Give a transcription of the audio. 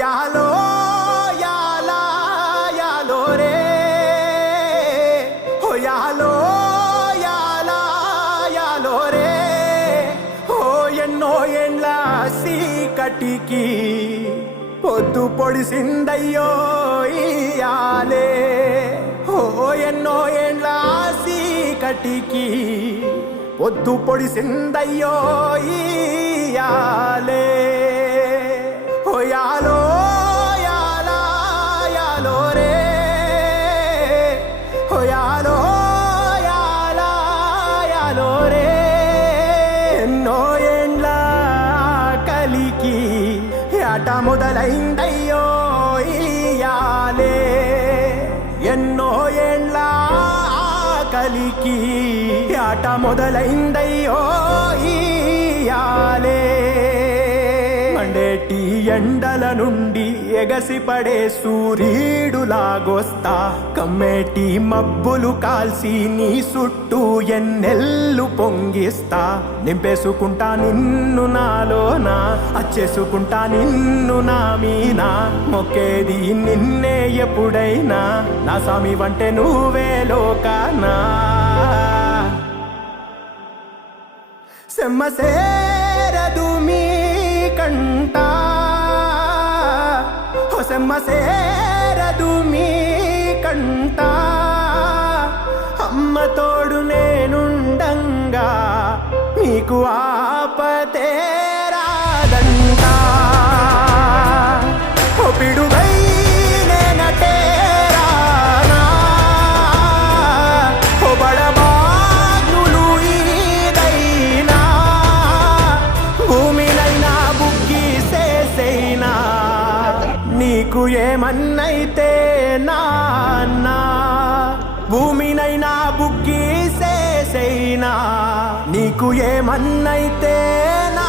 యాలో యాలా యాలో రే ఓ యాలో యాలా యాలో రే ఓ ఎన్నో ఏండ్ల సీకటికి పొద్దు పొడిసిందయ్యో ఇయాలే ఓ ఎన్నో ఏండ్ల సీకటికి పొద్దు పొడిసిందయ్యో ఇయాలే ఓ యాలో యాలా యాలో రే ఓ యాలో యాలా యాలో రే ఎన్నో ఏండ్ల కలికి ఆట మొదలైందయ్యో ఇయాలే ఎన్నో ఏండ్ల కలికి ఆట మొదలైందయ్యో ఇయాలే మండేటి ఎండల నుండి ఎగసిపడే సూర్యుడులాగొస్తా కమ్మేటి మబ్బులు కాల్సి నీ చుట్టూ ఎన్నెల్లు పొంగిస్తా నింపేసుకుంటా నిన్ను నాలోనా అచ్చేసుకుంటా నిన్ను నా మీనా మొక్కేది నిన్నే ఎప్పుడైనా నా స్వామి వంటే నువ్వే లోకానా సెమ్మసేరదు మీ కంట ఓ సెమ్మసేరదు మీ కంట అమ్మ తోడు నేనుండంగా మీకు ఆపతే రాదంట ఓ పిడుగై నేనటే రానా ఓ బడబాగ్నులు ఈదైనా భూమినైనా బుక్కి సేసైనా నీకు ఏమన్నైతే నాన్న భూమినైనా బుక్కి సేసైనా నీకు ఏమన్నైతే నా